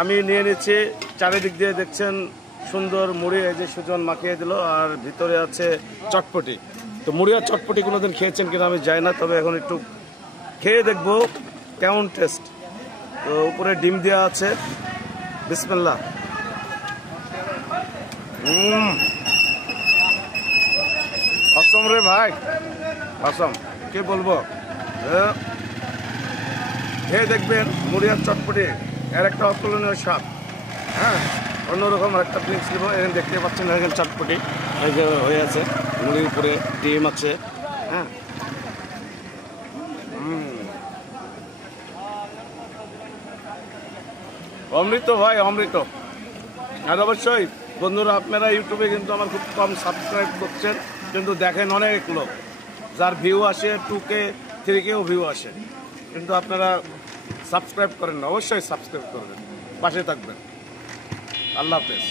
আমি নিয়ে নিচ্ছি। চারিদিক দিয়ে দেখছেন সুন্দর মুড়ি, এই যে সুজন মাখিয়ে দিল, আর ভিতরে আছে চটপটি। তো মুড়ি আর চটপটি কোনোদিন খেয়েছেন কিনা আমি জানি না, তবে এখন একটু খেয়ে দেখবো কেমন টেস্ট। তো উপরে ডিম দেওয়া আছে, বিসমিল্লাহ। অসম রে ভাই, অসম, কে বলবো। খেয়ে দেখবেন মুড়ি আর চটপটি, এর একটা অতুলনীয় স্বাদ। হ্যাঁ, অন্যরকম একটা ড্রিঙ্কস নেব। এখানে দেখতে পাচ্ছেন এখানে চটপটি হয়ে আছে, মুড়ির উপরে ডিম আছে। হ্যাঁ, অমৃত ভাই, অমৃত। আর অবশ্যই বন্ধুরা, আপনারা ইউটিউবে কিন্তু আমার খুব কম সাবস্ক্রাইব করছেন, কিন্তু দেখেন অনেক লোক, যার ভিউ আসে 2K 3Kও ভিউ আসে, কিন্তু আপনারা সাবস্ক্রাইব করেন না। অবশ্যই সাবস্ক্রাইব করবেন, পাশে থাকবেন। আল্লাহ হাফেজ।